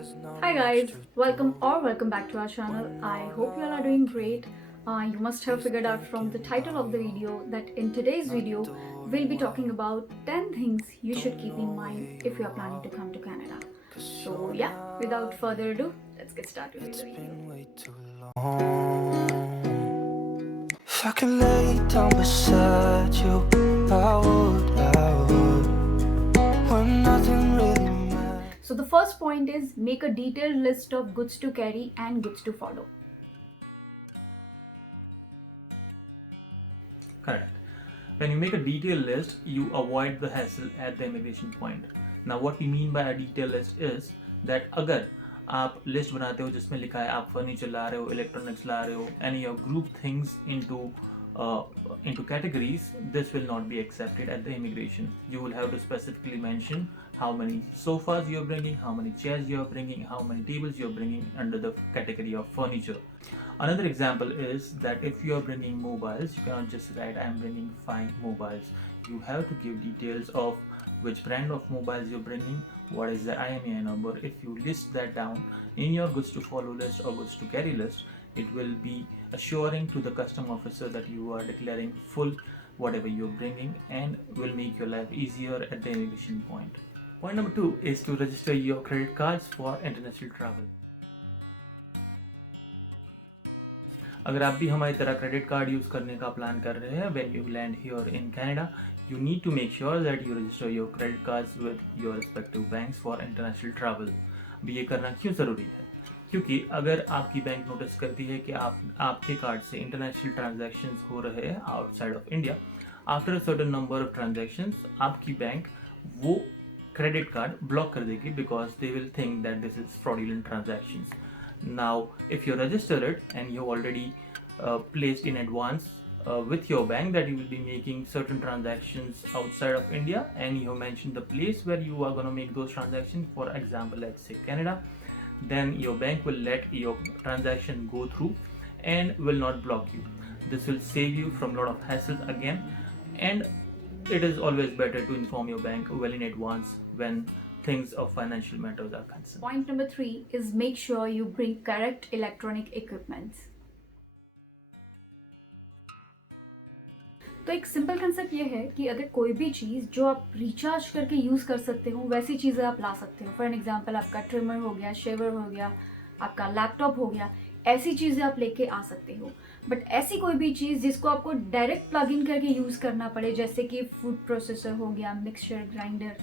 Hi guys, welcome back to our channel. I hope you all are doing great. You must have figured out from the title of the video that in today's video we'll be talking about 10 things you should keep in mind if you are planning to come to Canada. So yeah, without further ado, let's get started with the video. If I could lay down beside you, I would, when nothing really matters. So the first point is make a detailed list of goods to carry and goods to follow. Correct. When you make a detailed list, you avoid the hassle at the immigration point. Now what we mean by a detailed list is that अगर आप list बनाते हो जिसमें लिखा है आप furniture ला रहे हो, इलेक्ट्रॉनिक्स ला रहे हो, and you group things into categories, this will not be accepted at the immigration. You will have to specifically mention how many sofas you are bringing, how many chairs you are bringing, how many tables you are bringing under the category of furniture. Another example is that if you are bringing mobiles, you cannot just write I am bringing 5 mobiles. You have to give details of which brand of mobiles you're bringing, what is the IMEI number. If you list that down in your goods to follow list or goods to carry list, it will be assuring to the custom officer that you are declaring full whatever you're bringing and will make your life easier at the immigration point. Point number 2 is to register your credit cards for international travel. अगर आप भी हमारी तरह credit card use करने का plan कर रहे हैं when you land here in Canada, you need to make sure that you register your credit cards with your respective banks for international travel. अब ये करना क्यों ज़रूरी है? क्योंकि अगर आपकी बैंक नोटिस करती है कि आपके कार्ड से इंटरनेशनल ट्रांजैक्शंस हो रहे हैं outside of India, after a certain number of transactions आपकी बैंक वो क्रेडिट कार्ड ब्लॉक कर देगी because they will think that this is fraudulent transactions. Now, if you register it and you already placed in advance with your bank that you will be making certain transactions outside of India and you have mentioned the place where you are going to make those transactions, for example, let's say Canada, then your bank will let your transaction go through and will not block you. This will save you from a lot of hassles again, and it is always better to inform your bank well in advance when things of financial matters are concerned. Point number 3 is make sure you bring correct electronic equipments. तो एक simple concept ये है कि अगर कोई भी चीज़ जो आप रिचार्ज करके यूज़ कर सकते हो वैसी चीज़ें आप ला सकते हो. फॉर एन एग्जांपल आपका ट्रिमर हो गया, शेवर हो गया, आपका लैपटॉप हो गया, ऐसी चीज़ें आप लेके आ सकते हो. बट ऐसी कोई भी चीज़ जिसको आपको डायरेक्ट प्लग इन करके यूज़ करना पड़े, जैसे कि फूड प्रोसेसर हो गया, मिक्सचर ग्राइंडर,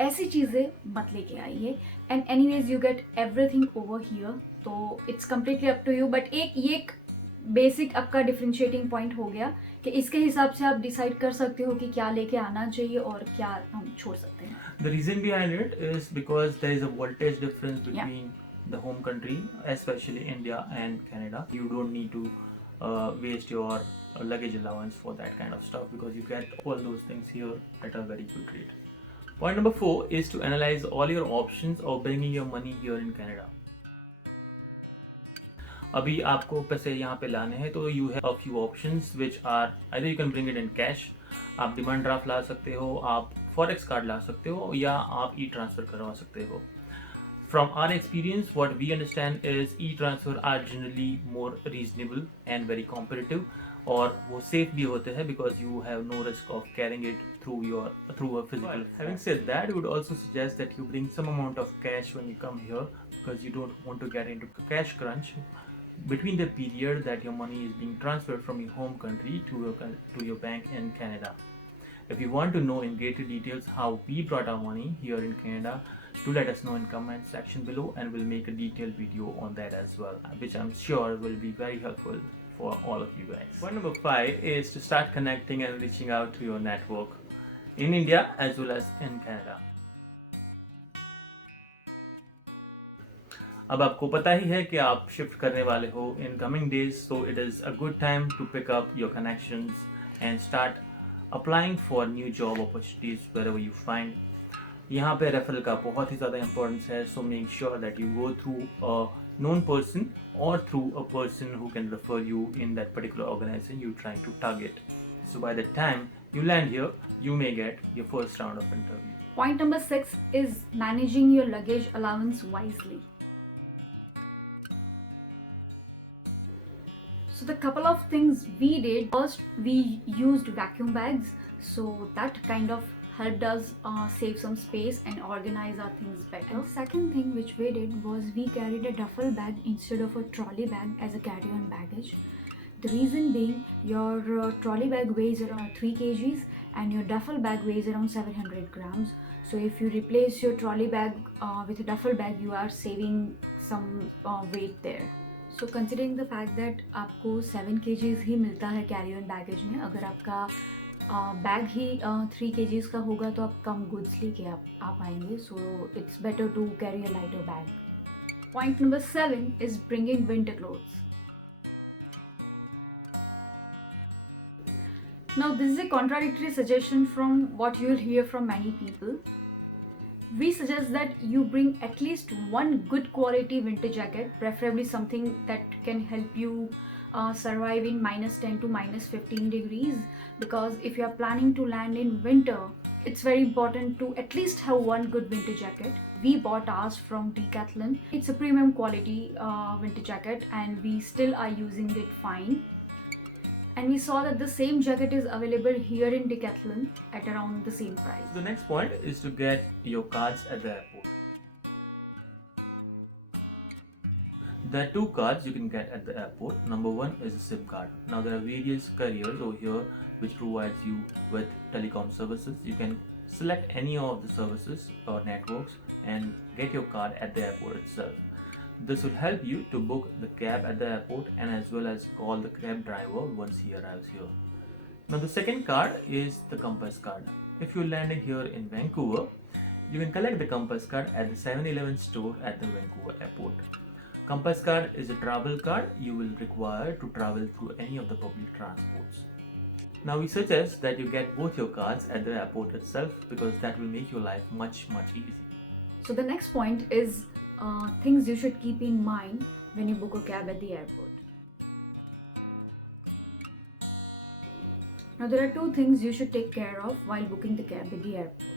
ऐसी चीज़ें मत लेके आइए. And anyways you get everything over here, तो it's completely up to you. But एक बेसिक आपका डिफरेंशिएटिंग पॉइंट हो गया कि इसके हिसाब से आप डिसाइड कर सकते हो कि क्या लेके आना चाहिए और क्या हम छोड़ सकते हैं. The reason behind it is because there is a voltage difference between the home country, especially India and Canada. You don't need to waste your luggage allowance for that kind of stuff because you get all those things here at a very good rate. Point number 4 is to analyze all your options of bringing your money here in Canada. अभी आपको पैसे यहाँ पे लाने हैं तो you have a few options which are either you can bring it in cash, आप demand draft ला सकते हो, आप फॉरेक्स कार्ड ला सकते हो या आप ई ट्रांसफ़र करवा सकते हो. From our experience, what we understand is e-transfer are generally more reasonable and very competitive, और वो safe भी होते हैं because you have no risk of carrying it through a physical. But having said that, we would also suggest that you bring some amount of cash when you come here because you don't want to get into cash crunch between the period that your money is being transferred from your home country to your bank in Canada. If you want to know in greater details how we brought our money here in Canada, do let us know in comment section below and we'll make a detailed video on that as well, which I'm sure will be very helpful for all of you guys. Point number 5 is to start connecting and reaching out to your network in India as well as in Canada. अब आपको पता ही है कि आप shift करने वाले हो in coming days, so it is a good time to pick up your connections and start applying for new job opportunities wherever you find. यहाँ पे रेफरल का बहुत ही ज़्यादा इंपॉर्टेंस है, so make sure that you go through a known person or through a person who can refer you in that particular organization you're trying to target. So by the time you land here, you may get your first round of interview. Point number 6 is managing your luggage allowance wisely. So the couple of things we did, first we used vacuum bags, so that kind of helped us save some space and organize our things better. And second thing which we did was we carried a duffel bag instead of a trolley bag as a carry-on baggage. The reason being, your trolley bag weighs around 3 kgs and your duffel bag weighs around 700 grams. So if you replace your trolley bag with a duffel bag, you are saving some weight there. So considering the fact that आपको 7 kgs ही मिलता है carry on baggage में, अगर आपका bag ही 3 kgs का होगा तो आप कम गुड्स लेके आ पाएंगे. So it's better to carry a lighter bag. Point number 7 is bringing winter clothes. Now this is a contradictory suggestion from what you will hear from many people. We suggest that you bring at least one good quality winter jacket, preferably something that can help you survive in -10 to -15 degrees, because if you are planning to land in winter, it's very important to at least have one good winter jacket. We bought ours from Decathlon. It's a premium quality winter jacket and we still are using it fine. And we saw that the same jacket is available here in Decathlon at around the same price. The next point is to get your cards at the airport. There are 2 cards you can get at the airport. Number 1 is a SIM card. Now there are various carriers over here which provides you with telecom services. You can select any of the services or networks and get your card at the airport itself. This will help you to book the cab at the airport and as well as call the cab driver once he arrives here. Now the second card is the Compass card. If you're landing here in Vancouver, you can collect the Compass card at the 7-Eleven store at the Vancouver airport. Compass card is a travel card you will require to travel through any of the public transports. Now we suggest that you get both your cards at the airport itself because that will make your life much easier. So the next point is things you should keep in mind when you book a cab at the airport. Now there are 2 things you should take care of while booking the cab at the airport.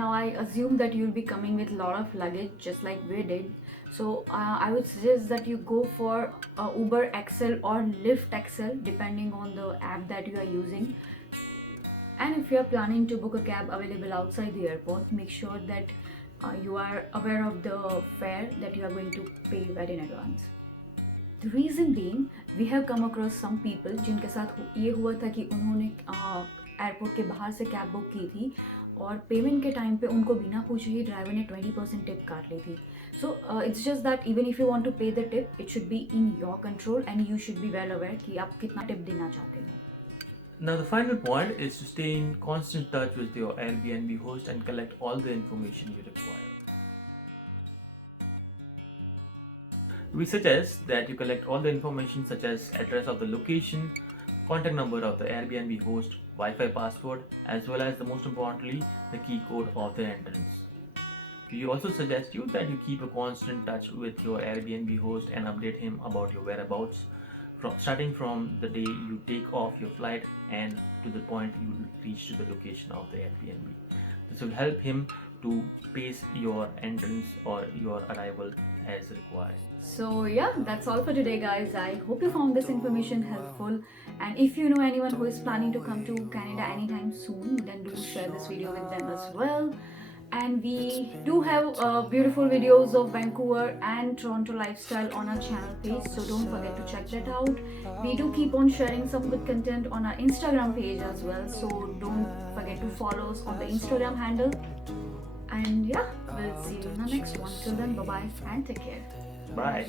Now I assume that you'll be coming with a lot of luggage just like we did. So I would suggest that you go for Uber XL or Lyft XL depending on the app that you are using. And if you are planning to book a cab available outside the airport, make sure that you are aware of the fare that you are going to pay well in advance. The reason being, we have come across some people जिनके साथ ये हुआ था कि उन्होंने airport के बाहर से कैब बुक की थी और पेमेंट के टाइम पे उनको बिना पूछे ही ड्राइवर ने 20% टिप काट ली थी. So it's just that even if you want to pay the tip, it should be in your control and you should be well aware कि आप कितना टिप देना चाहते हैं. Now the final point is to stay in constant touch with your Airbnb host and collect all the information you require. We suggest that you collect all the information such as address of the location, contact number of the Airbnb host, Wi-Fi password, as well as the most importantly, the key code of the entrance. We also suggest you that you keep a constant touch with your Airbnb host and update him about your whereabouts, starting from the day you take off your flight and to the point you reach to the location of the Airbnb. This will help him to pace your entrance or your arrival as required. So yeah, that's all for today guys. I hope you found this information helpful, and if you know anyone who is planning to come to Canada anytime soon, then do share this video with them as well. And we do have beautiful videos of Vancouver and Toronto lifestyle on our channel page, so don't forget to check that out. We do keep on sharing some good content on our Instagram page as well, so don't forget to follow us on the Instagram handle. And yeah, we'll see you in the next one. Till then, bye bye and take care. Bye.